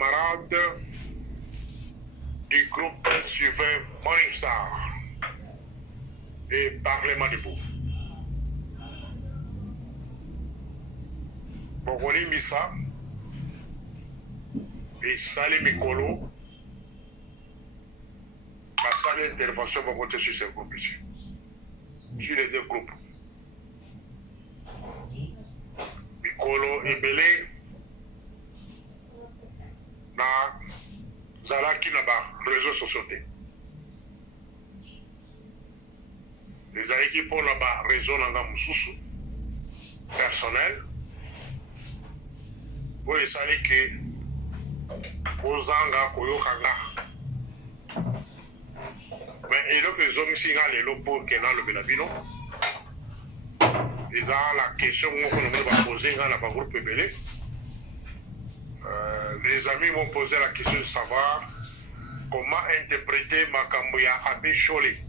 camarades du groupe suivait Morning Star et Parlement debout. Bokoli Missa et Salim Mikolo, la salle d'intervention va compter sur ces groupes ici, sur les deux groupes. Mikolo et Belé, na Zalaki Naba, réseaux sociaux. Les amis pour là-bas, réseau Nanga Moussoussou, personnel. Oui, ça dit que Ozanga Koyokanga. Mais il y a que Zomi Singa, les locaux qui sont dans le Benabino. Ils ont la question qu'on va poser dans le groupe Belé. Les amis m'ont posé la question de savoir comment interpréter Makambuya Abbé Cholé.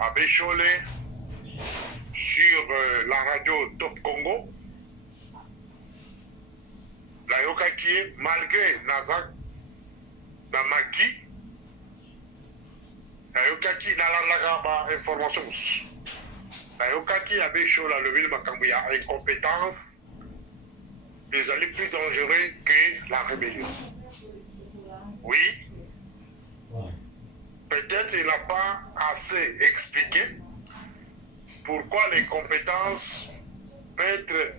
Abbé Cholé sur la radio Top Congo. La Yokaki, malgré Nazak, Namaki, la Yokaki n'a pas d'information. La Yokaki Abbé Cholé a levé le Makambuya incompétence. Ils allaient plus dangereux que la rébellion. Oui. Peut-être il n'a pas assez expliqué pourquoi les compétences peuvent être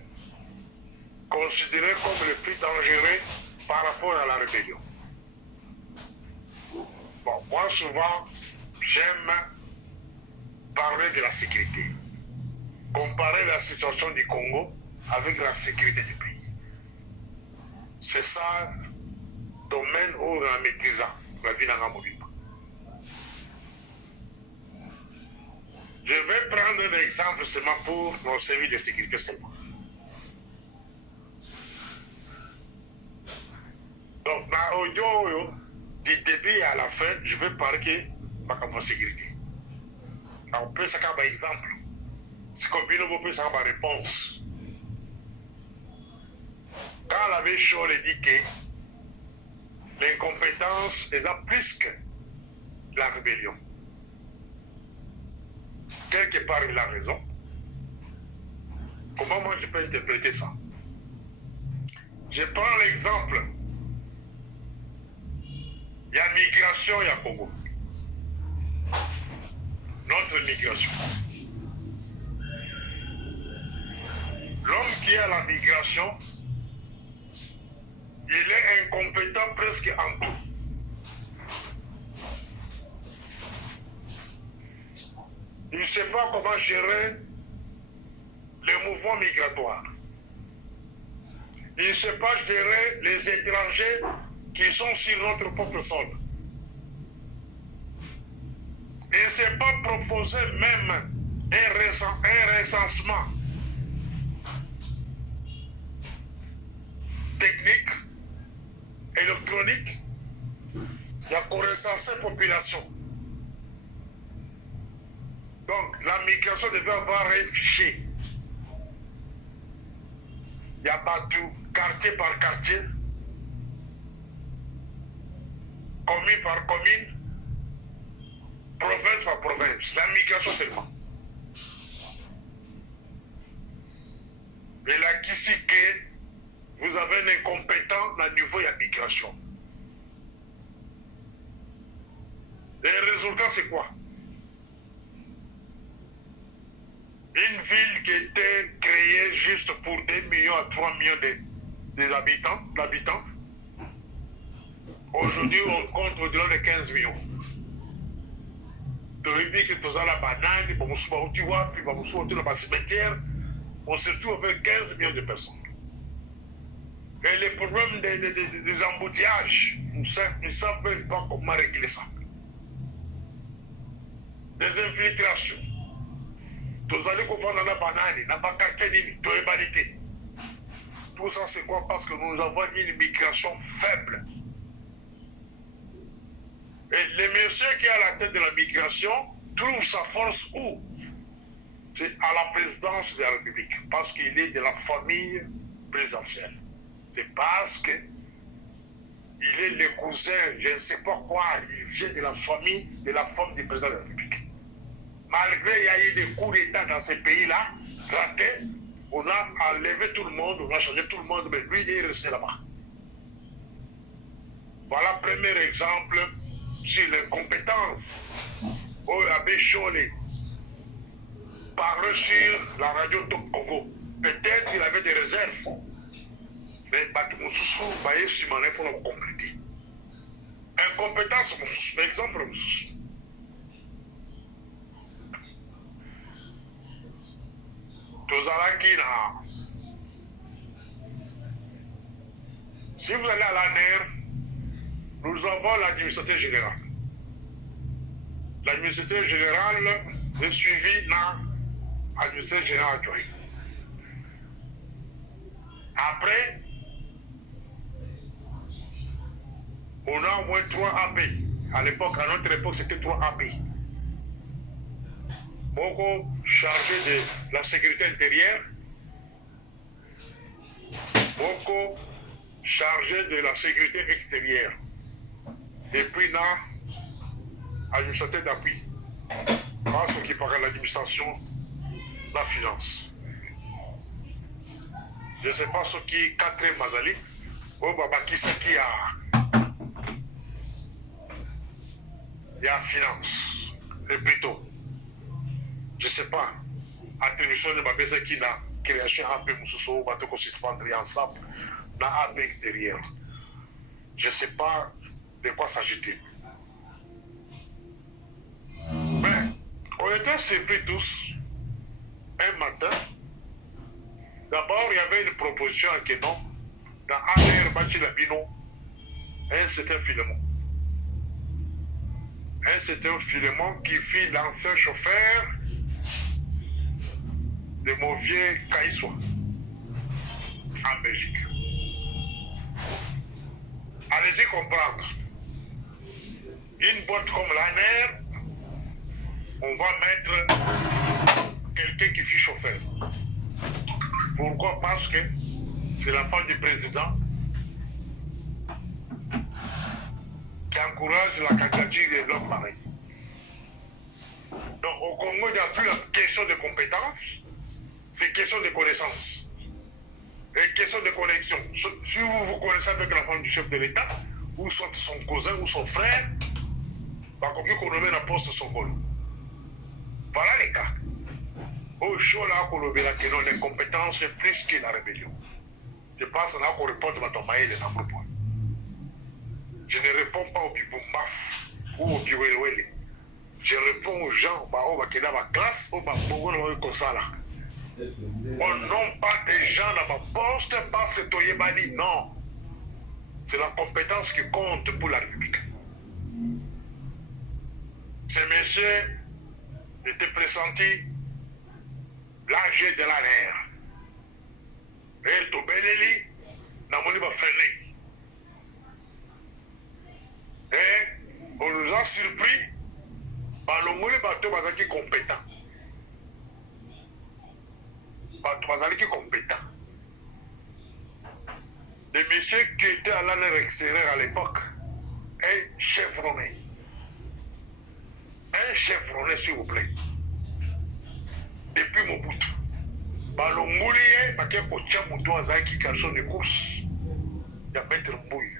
considérées comme les plus dangereux par rapport à la rébellion. Bon, moi souvent, j'aime parler de la sécurité. Comparer la situation du Congo avec la sécurité du pays. C'est ça le domaine où on a maîtrisé la vie dans la mobile. Je vais prendre un exemple seulement pour nos services de sécurité seulement. Donc, dans l'audio, du début à la fin, je vais parler de la sécurité. Donc, on peut faire un exemple. C'est comme on peut faire une réponse. Quand l'abbé Cholé dit que l'incompétence est plus que la rébellion, quelque part il a raison. Comment moi je peux interpréter ça? Je prends l'exemple. Il y a migration, il y a Congo. Notre migration. L'homme qui est à la migration, il est incompétent presque en tout. Il ne sait pas comment gérer les mouvements migratoires. Il ne sait pas gérer les étrangers qui sont sur notre propre sol. Il ne sait pas proposer même un recensement technique, électronique, il y a qu'on recenser population. Donc la migration devait avoir un fichier. Il y a pas tout, quartier par quartier, commune par commune, province par province. La migration seulement. Et là, qu'ici que vous avez un incompétent au niveau de la migration. Et le résultat, c'est quoi? Une ville qui était créée juste pour 2 millions à 3 millions d'habitants. Aujourd'hui, on compte au-delà de 15 millions. Tu as dit que tu as la banane, puis le cimetière, on se trouve avec 15 millions de personnes. Et les problèmes des embouteillages, nous ne savons même pas comment régler ça. Des infiltrations. Tous allez comprendre dans la banane, dans la quartier, dans les banalités. Tout ça, c'est quoi? Parce que nous avons une migration faible. Et le monsieur qui est à la tête de la migration trouve sa force où? C'est à la présidence de la République, parce qu'il est de la famille présidentielle. C'est parce que il est le cousin, je ne sais pas quoi, il vient de la famille, de la femme du président de la République. Malgré il y a eu des coups d'État dans ces pays-là, ratés, on a enlevé tout le monde, on a changé tout le monde, mais lui, il est resté là-bas. Voilà le premier exemple sur l'incompétence. Où Abbé Cholé parlait sur la radio Top Congo. Peut-être qu'il avait des réserves. Mais Batoussou, Baye Simone pour le compléter. Incompétence, exemple, si vous allez à la NER, nous avons l'administrateur général. L'administrateur général est suivi dans l'administrateur général adjoint. Après, on a au moins 3 API. À l'époque, à notre époque, c'était 3 API. Moko chargé de la sécurité intérieure, Moko chargé de la sécurité extérieure. Et puis là, administrateur d'appui. Pas ce qui parle de l'administration, la finance. Je ne sais pas ce qui est 4e Mazali, ou qui c'est qui il y a finance, et plutôt. Je ne sais pas, attribution de ma baiser qui n'a création AP Moussoussou, bateau qu'on se suspendre ensemble, dans AP extérieur. Je ne sais pas de quoi s'agit-il. Mais, on était surpris tous, un matin. D'abord, il y avait une proposition à Kenon, dans AR Bachilabino, un certain Philémon. Un certain Philémon qui fit l'ancien chauffeur de Mauvier Caïssois en Belgique. Allez-y comprendre. Une boîte comme l'ANER, on va mettre quelqu'un qui fut chauffeur. Pourquoi? Parce que c'est la femme du président qui encourage la candidature de l'homme pareil. Donc au Congo, il n'y a plus la question de compétences, c'est question de connaissance. Et question de connexion. Si vous vous connaissez avec la femme du chef de l'État, ou soit son cousin ou son frère, bah, quelqu'un qu'on nomme la poste son col. Voilà les cas. Au chaud là, qu'on le verra que non, l'incompétence c'est plus que la rébellion. Je pense là qu'on répond à ton maïs de nombreux points. Je ne réponds pas au Biboumaf ou au Biwelwele. Je réponds aux gens qui sont dans ma classe ou comme ça là. On nomme pas des gens dans ma poste parce que Toyebani, non. C'est la compétence qui compte pour la République. Ce monsieur était pressenti l'âge de la nerf. Et tout beleli, n'a moni ba freiner. Et on nous a surpris par le moni bateau bazaki compétent. Bateau bazaki compétent. Le monsieur qui était à l'année extérieure à l'époque est chevronné. Un chevronné, s'il vous plaît. Depuis Mobutu. Balongoulié, parce que Kocha Moutou a qui garçon de course. Il y a Maître Mbouille.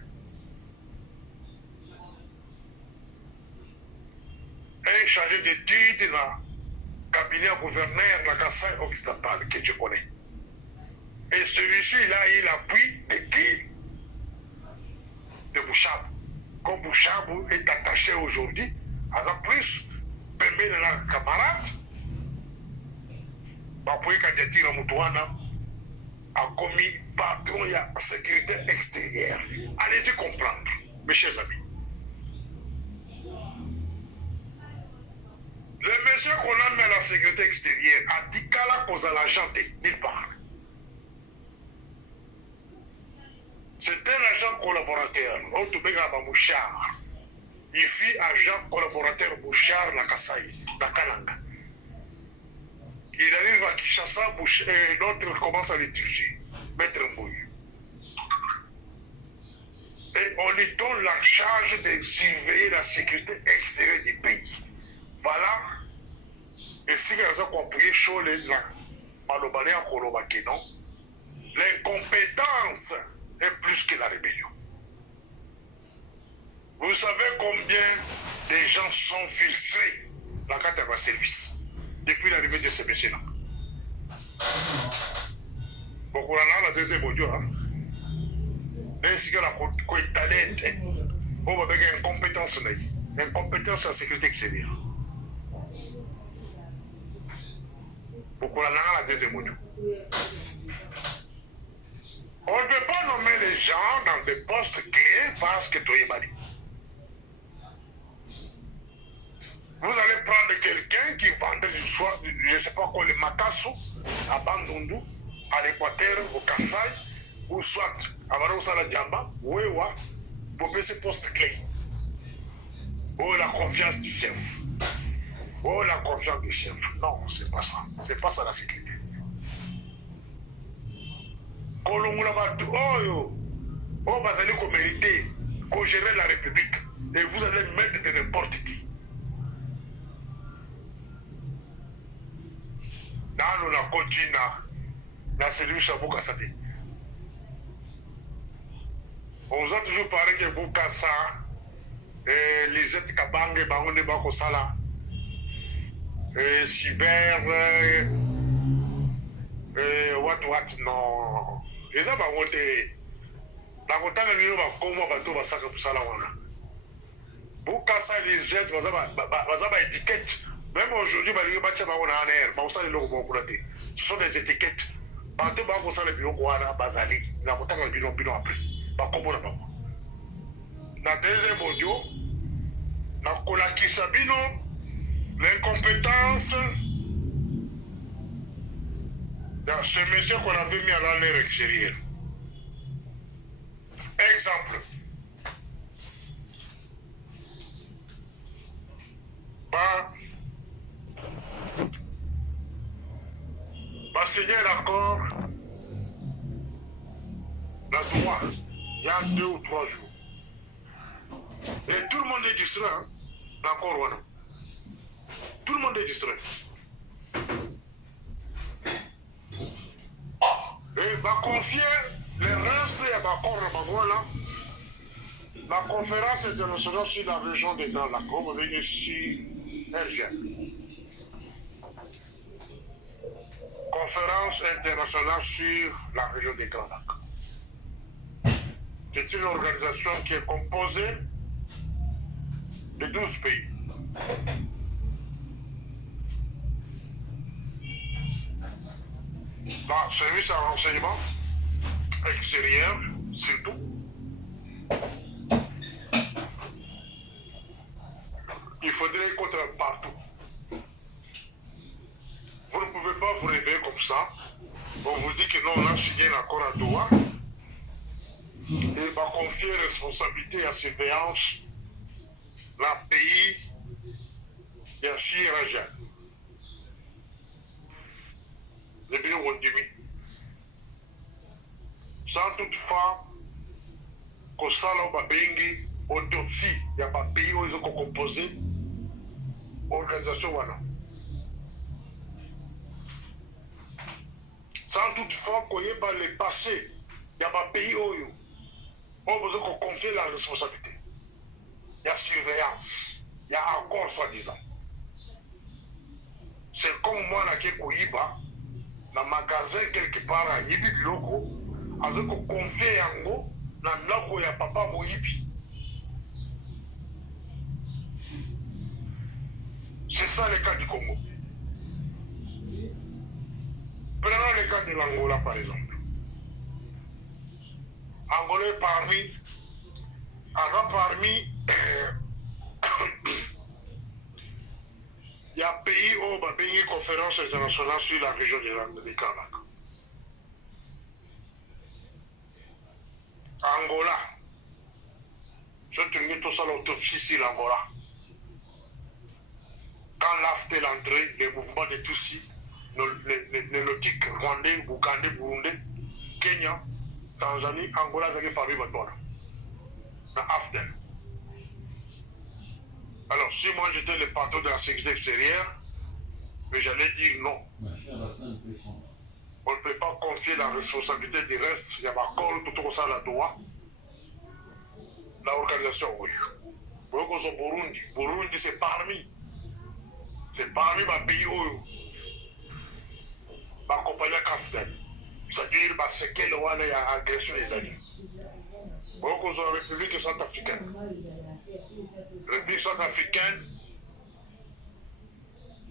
Un chargé d'études dans le cabinet gouverneur de la Kassai occidentale que tu connais. Et celui-ci, il a eu l'appui de qui? De Bouchabou. Comme Bouchabou est attaché aujourd'hui, à ça plus, Pembe de la camarade, pour candidature à Moutouana, a commis patron de la sécurité extérieure. Allez-y comprendre, mes chers amis. Le monsieur qu'on a mis à la sécurité extérieure a dit qu'à la cause à la janté, nulle part. C'est un agent collaborateur, Otubega Mouchard. Il fut agent collaborateur Bouchard na Kasaï, na Kananga. Il arrive à Kinshasa, l'autre commence à l'utiliser, Maître Mbouille. et on lui donne la charge de surveiller la sécurité extérieure du pays. Voilà. Et si vous avez compris, l'incompétence est plus que la rébellion. Vous savez combien de gens sont frustrés dans le cadre de service depuis l'arrivée de ces messieurs-là. Beaucoup là, la deuxième audio, mais si on a quoi talent, on va avec incompétence, incompétence en sécurité extérieure. Beaucoup là, la deuxième audio. On ne peut pas nommer les gens dans des postes clés parce que tu es malade. Vous allez prendre quelqu'un qui vendait du soir, je ne sais pas quoi, le Makassou, à Bandundu, à l'Équateur, au Kassai, ou soit à Varoussala Djamba, ou Ewa, pour baisser poste clé. Oh, la confiance du chef. Oh, la confiance du chef. Non, c'est pas ça. C'est pas ça la sécurité. Oh, vous allez mériter, qu'on gère la République, et vous allez mettre de n'importe qui. Dans la continue, dans celui de Boukassa. On vous a toujours parlé que Boukassa, Lisette Kabange, Baronde Bakosala, Cyber, what, non. Les gens vont monter. La comptable va comment bateau va sac pour ça là. Boukassa, Lisette, va étiquette. Même aujourd'hui, ce sont des étiquettes. Partout, on a des bureaux basali. On a des bureaux après. Dans le deuxième audio, on a l'incompétence dans ce monsieur qu'on avait mis à l'air extérieur. Exemple. Va signer l'accord la droit il y a 2 ou 3 jours. Et tout le monde est distrait, hein? L'accord voilà. Tout le monde est distrait. Et va confier les restes et l'accord là. La conférence internationale sur la région des Grands Lacs, on va venir ici, RGM. Conférence internationale sur la région des Grands Lacs. C'est une organisation qui est composée de 12 pays. Dans service à renseignement extérieur, surtout. Il faudrait qu'on travaille partout. Vous ne pouvez pas vous réveiller comme ça. On vous dit que non, on a signé un accord à Doha. Et va confier responsabilité à surveillance dans le pays, bien sûr, Raja. Les bureaux ont demi. Sans toutefois, que ça, là, on va bengi, autopsie, il n'y a pas de pays où ils ont composé organisation voilà. Sans toutefois qu'on y ait pas le passé, il n'y a pas de pays où on a besoin qu'on confie la responsabilité. Il y a surveillance, il y a encore soi-disant. C'est comme moi là qui est Kouiba, dans le magasin quelque part à Yibi Biloko, avec qu'on confie en gros, dans le lac où il y a papa Moyibi. C'est ça le cas du Congo. Prenons le cas de l'Angola par exemple. Angola est parmi il y a un pays où il y a une conférence internationale sur la région des Grands Lacs. Angola. Je te dis tout ça l'autopsie sur l'Angola. Quand l'AFT est l'entrée, les mouvements de Tutsis, les lotiques rwandais, ougandais, burundais, Kenya, Tanzanie, Angola, c'est parmi votre dans AFDEL. Alors, si moi j'étais le patron de la sécurité extérieure, mais j'allais dire non. On ne peut pas confier la responsabilité du reste. Il y a ma col, tout ça, la loi. L'organisation, oui. Burundi. Burundi, c'est parmi ma pays où ma compagnie a AFDEL. C'est-à-dire, c'est quelle loi il y a agression des alliés. Beaucoup sont en République centrafricaine. République centrafricaine,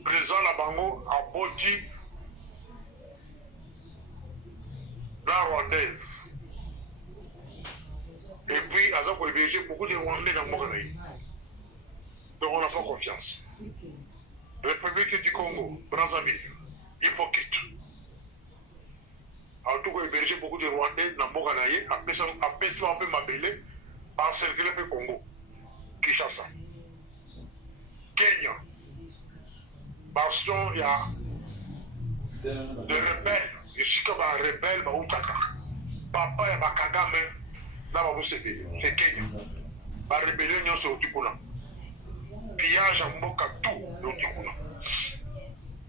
président Labango a bâti la rwandaise. Et puis, à Zako héberger beaucoup de Rwandais dans Montréal. Donc, on n'a pas confiance. République du Congo, Brazzaville, hypocrite. En tout cas, héberger beaucoup de Rwandais dans Montréal, après ça, un peu mabélé, par circuler le Congo. Kinshasa. Kenya. Bastion, il y a des rebelles. Ici, comme un rebelle, bah, Outaka. Papa, il y a Kagame. Là, c'est Kenya. La rébellion, c'est au Tikuna. Pillage en Moka, tout, au Tikuna.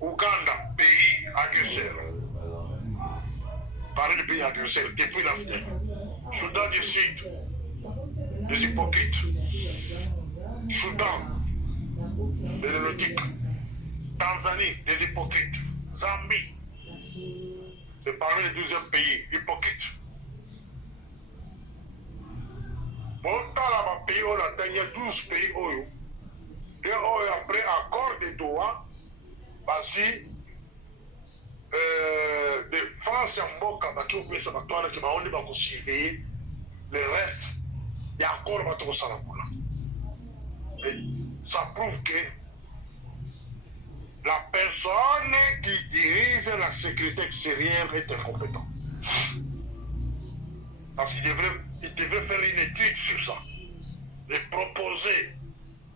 Ouganda, pays agresseur. Parler de pays agresseur, depuis l'Afrique. Soudan du Sud, des hypocrites. Soudan, de l'érotique. Tanzanie, des hypocrites. Zambie, c'est parmi les 12e pays hypocrites. Bon, dans la pays, on a gagné 12 pays. Et après, accord de Doha, si de France et Mboka, qui ont pris ce facteur, qui m'a surveiller le reste, il y a encore un peu de salamoula. Ça prouve que la personne qui dirige la sécurité extérieure est incompétente. Parce qu'il devrait faire une étude sur ça. Et proposer,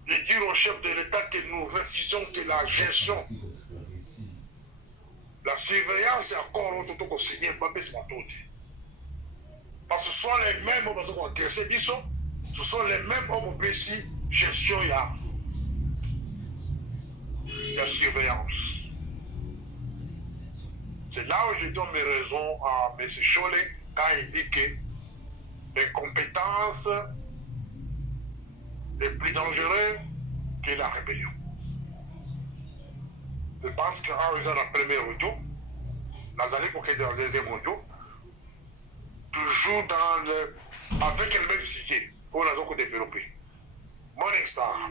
de dire au chef de l'État que nous refusons que la gestion, la surveillance et encore tout qu'on signe, pas besoin de tout. Parce que ce sont les mêmes hommes qui ont agressé Bissot, ce sont les mêmes hommes qui ont gestion, il y a surveillance. C'est là où je donne mes raisons à M. Cholet quand il dit que l'incompétence est plus dangereuse que la rébellion. Je pense qu'en faisant la première audio, Nazaré pour qu'il y ait la deuxième audio, toujours avec le même sujet, pour la zone développée. Morning Star.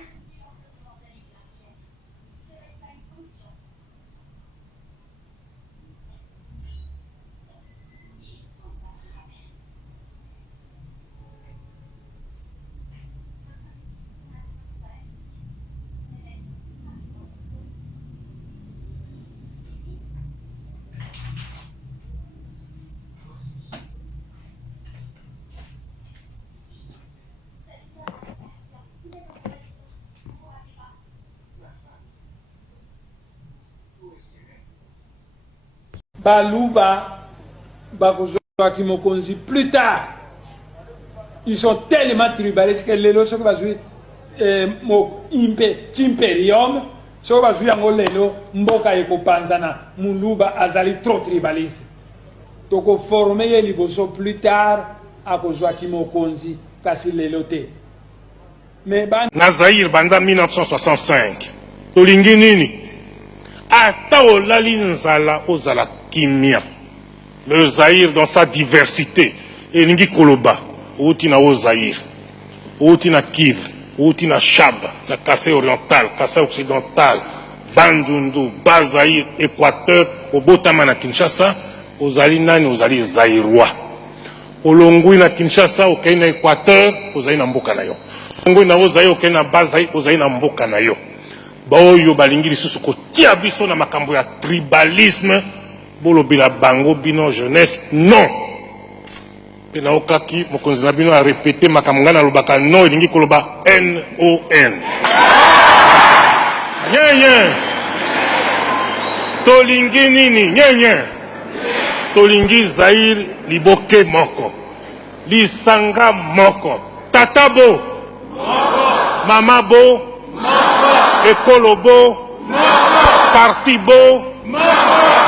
Balouba, Bakozoaki Mokonzi, plus tard, ils sont tellement tribalistes que les lots sont basés mon impérium, sont basés en Olelo, Mboka et Kopanzana, Muluba, Azali trop tribaliste. Donc, former les bosso plus tard à Kozoaki Mokonzi, Kassi les lotés. Mais Nazaïr Banda 1965, Tolingi Nini, Atao Lalinzala Ozala Kimia, le Zaïr dans sa diversité, et Ningi Koloba, Outina Ozaïr, Outina Kiv, Outina Chab, la Kassai orientale, Kassai occidentale, Bandundu, Bazaïr, Équateur, Obotamana Kinshasa, Ozali Nani, Ozali Zaïrois. Olongui na Kinshasa, Okei na Équateur, Ozali na Mboka na yo. Olongui na Ozaï, Okei na Bazaï, Ozali na Mboka na yo. Baoyo balingi lisusu kotia biso na makambo ya tribalisme bolobila bango bino jeunesse non pena okaki mokonzi na bino a répéter makambo ngana lobaka non elingi koloba NON nyenye tolingi nini nyenye tolingi Zaïr liboke moko lisanga moko Tata Bo, Mama Bo, Ekolo Bo, Parti Bo,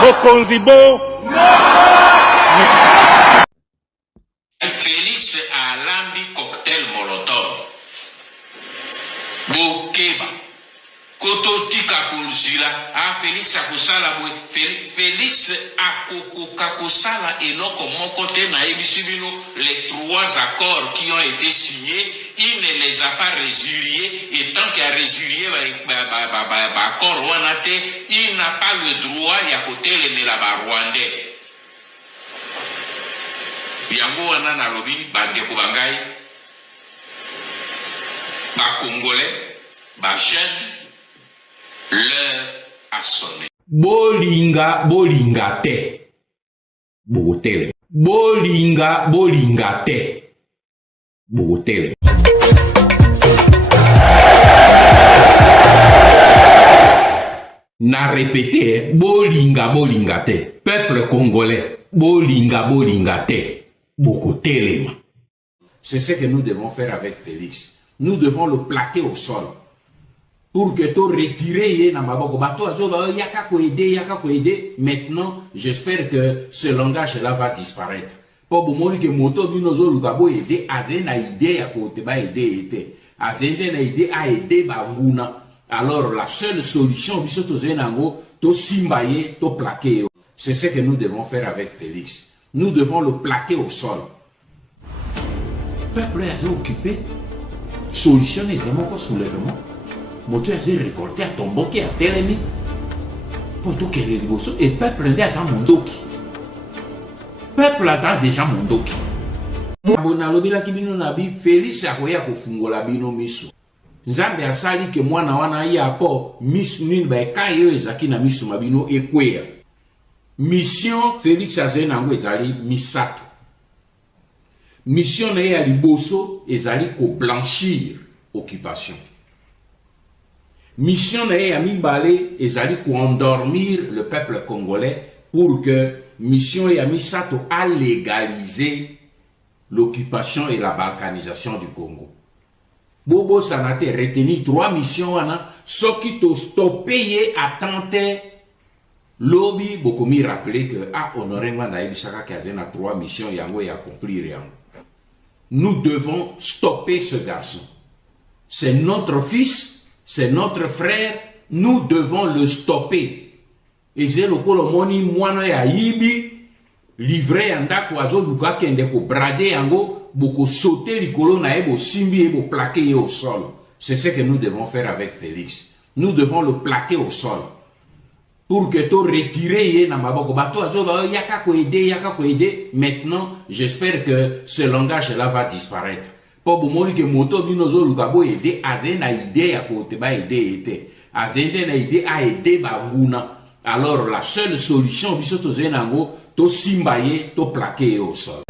Bokonzi Bo. Félix a lambi cocktail Molotov. Bokeba. Koto tika kulzila. Ah, Félix a kosala boy. Félix a kakosala eloko mokote na ebisibino les 3 accords qui ont été signés. Il ne les a pas résiliés. Et tant qu'il a résilié accord wanate, il n'a pas le droit ya kote le la Rwandais. Yango wana na lobi bandeko bangai ba congolais ba jeune l'heure a sonné. Bolinga te bogotele bolinga te bogotele. Na répété bolinga te peuple congolais bolinga te. C'est ce que nous devons faire avec Félix. Nous devons le plaquer au sol. Pour que tu retires maintenant, j'espère que ce langage-là va disparaître. Pour que moto binozo lukabo aider, azena idée à côté ba aider, azena idée à aider banguna. Alors la seule solution, bisoto zenango, to simbaye, to plaquer. C'est ce que nous devons faire avec Félix. Nous devons le plaquer au sol. Le peuple est occupé. Solution les émotions soulèvement. Moto est révolté à tomber à télémi. Pour tout qu'il y ait et peuple est déjà mondoki. Peuple est déjà mondoki. Abonalobi ki bino nabi Félix akoya kofungola bino miso. Nzambe asali ke mwana wana ya po miso nini ba kayo ezaki na miso mabino ekweya. Mission Félix Azenango ezali misato. Mission na ya liboso ezali ko blanchir occupation. Mission na ya mibale ezali ko endormir le peuple congolais pour que mission ya misato a légaliser l'occupation et la balkanisation du Congo. Bobo sanate retenu 3 missions wana soki to stopper attenter. Lobby beaucoup mi rappeler que Honoré Manda Ebisaka Kazena 3 missions yango et accomplir yango. Nous devons stopper ce garçon. C'est notre fils, c'est notre frère, nous devons le stopper. Et c'est le kolomoni moana ya yibi livré anda ko azo luka kende ko brader yango boko sauter likolo na ebo simbi ebo plaquer au sol. C'est ce que nous devons faire avec Félix. Nous devons le plaquer au sol. Pour que tu retires na maboko bato azoba yaka ko aider. Maintenant, j'espère que ce langage-là va disparaître. Pour bomoli que moto binozo lukabo aider azena idée à côté ba aider azena na idée à aider banguna. Alors la seule solution bisoto zenango to simbaye to plaquer au sol.